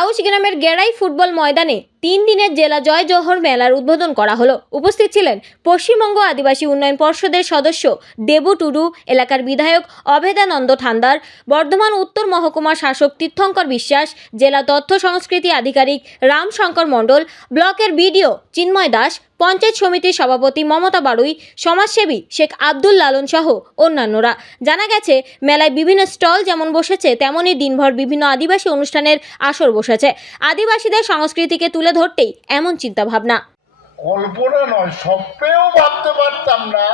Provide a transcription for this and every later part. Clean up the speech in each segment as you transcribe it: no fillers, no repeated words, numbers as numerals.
আউশ গ্রামের গেড়াই ফুটবল ময়দানে 3 দিনের জেলা জয় জোহর মেলার উদ্বোধন করা হলো। উপস্থিত ছিলেন পশ্চিমবঙ্গ আদিবাসী উন্নয়ন পর্ষদের সদস্য দেবু টুডু, এলাকার বিধায়ক অভেদানন্দ ঠান্দার, বর্ধমান উত্তর মহকুমা শাসক তীর্থঙ্কর বিশ্বাস, জেলা তথ্য সংস্কৃতি আধিকারিক রামশঙ্কর মণ্ডল, ব্লকের বিডিও চিন্ময় দাস, পঞ্চায়েত সমিতির সভাপতি মমতা বাড়ুই, সমাজসেবী শেখ আব্দুল লালন সহ অন্যান্যরা। জানা গেছে, মেলায় বিভিন্ন স্টল যেমন বসেছে, তেমনই দিনভর বিভিন্ন আদিবাসী অনুষ্ঠানের আসর বসেছে। আদিবাসীদের সংস্কৃতিকে তুলে ধরতেই এমন চিন্তাভাবনা। কল্পনা নয়, স্বপ্নেও ভাবতে পারতাম না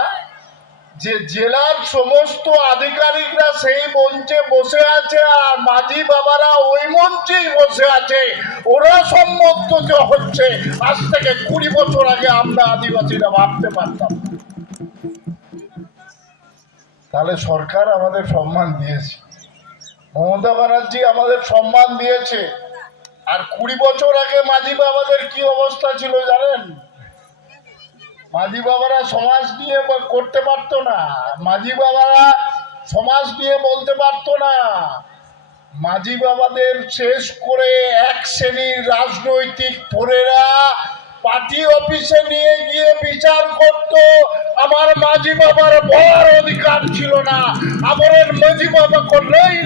যে জেলার সমস্ত আধিকারিকরা সেই মঞ্চে বসে আছে আর মাঝি বাবারা ওই মঞ্চেই বসে আছে। ওরা সম্মত হচ্ছে, আজ থেকে 20 বছর আগে আমরা আদিবাসীরা ভাবতে পারতাম। তাহলে সরকার আমাদের সম্মান দিয়েছে, মমতা ব্যানার্জি আমাদের সম্মান দিয়েছে। আর 20 বছর আগে মাঝি বাবাদের কি অবস্থা ছিল জানেন? মাঝি বাবারা সমাজ নিয়ে করতে পারতো না, মাঝি বাবারা সমাজ নিয়ে বলতে পারতো না। মাঝি বাবাদের শেষ করে এক শ্রেণীর রাজনৈতিক পরেরা পার্টি অফিসে নিয়ে গিয়ে বিচার করত। আমার মাঝি বাবার বলার অধিকার ছিল না, আমাদের মাঝি বাবা করলেই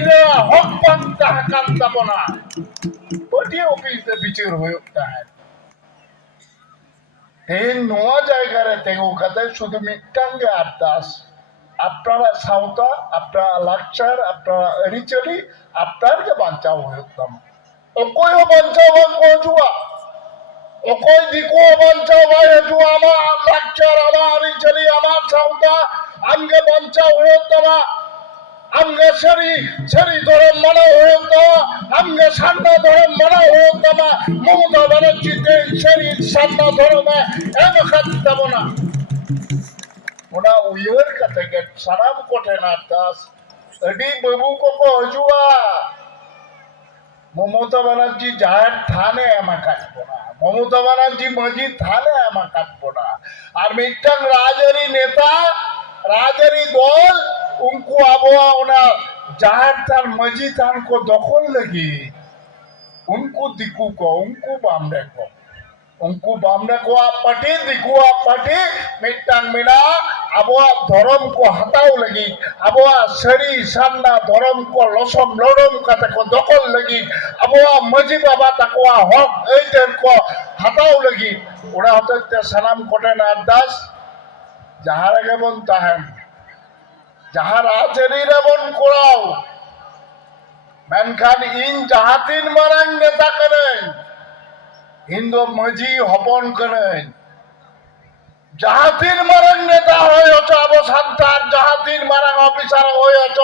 হক পান্তা হাকান যাব না, পার্টি অফিসে বিচার হয়ে উঠতা है। এই নয়া জায়গারে তেগো কাতে শুধু মিটাঙ্গে আরদাস আপনারা সাউতা, আপনারা লাকচার, আপনারা রিচলি আপনারকে বাঁচাও হইতাম। অকয় বাঁচাও বাঁচুয়া, অকয় দিকো বাঁচাও ভাই হজুয়া, আমার লাকচার, আমার রিচলি, আমার সাউতা আমকে বাঁচাও হইতাম। আমকে সরি ধরম মানা হইতাম, আমকে সান্না ধরম মানা হইতাম। মমতা ব্যানার্জিতে সরি সান্না ধরমে এম খাতাম না। ওনা উইয়ের কাছে গে সারাম কোটে না দাস এডি বাবু কো হজুয়া। মমতা ব্যানার্জি জাহের থানে এমা কাটবো না, মমতা ব্যানার্জি মাঝি থানে এমা কাটবো না। আর মিটাং রাজারি নেতা, রাজারি দল उनको आबोआ उना जाहिर थान मजी थान को दखल लगी उनको दिकू को, उनको बामरे को, उनको बामरे को आप पार्टी दिकू आप पार्टी मिटांग मिला आबोआ धर्म को हटाओ लगी, आबोआ सरी सान्ना धर्म को लसम लड़म कते को दखल लगी, आबोआ मजी बाबा तकवा हक ऐतर को हटाओ लगी। उड़ा होते सलाम कोटे नादास जहार के बनता है যাহার আচেরিরা বন করাও মেনখান ইন জাহাতিন মারাং নেতা করেন হিন্দু মজি হপন করেন জাহাতিন মারাং নেতা হয়েছ আবো সান্তার জাহাতিন মারাং অফিসার হয়েছ।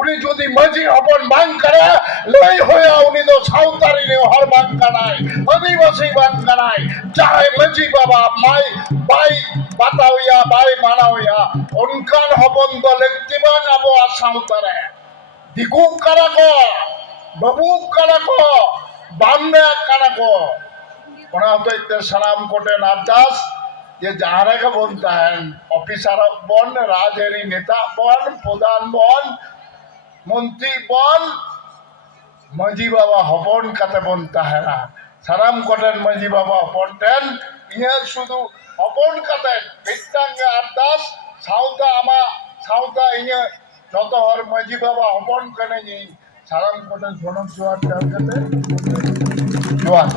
উনি যদি মজি হপন বাং করে লই হয়ে উনি তো সাঁওতারি নে হর বাং কানাই আদিবাসী বাং কানাই চাহে মজি বাবা মাই বাই বাতাওয়া বাই মানাওয়া উনকান হপন তো লেকটিবান আবো সাঁওতারে দিকু কারাকো বাবু কারাকো বামনে কারাকো। ওনা তো সালাম কোটে নাদাস যে যাহারাকে বলতে हैं অফিসার বন, রাজেরি নেতা বন, প্রধান বন, মন্ত্রী বন, মাঝি বাবা হপন কাতে বলতে है না। সালাম কোটেন মাঝি বাবা হপনটেন ইয়ে শুধু হপন কাতে মিটাঙ্গে আরদাস সাউতা আমা সাউতা ইয়ে যত হর মাঝি বাবা হপন কানে নি সালাম কোটেন জনক জোয়ার কাতে জোয়ার।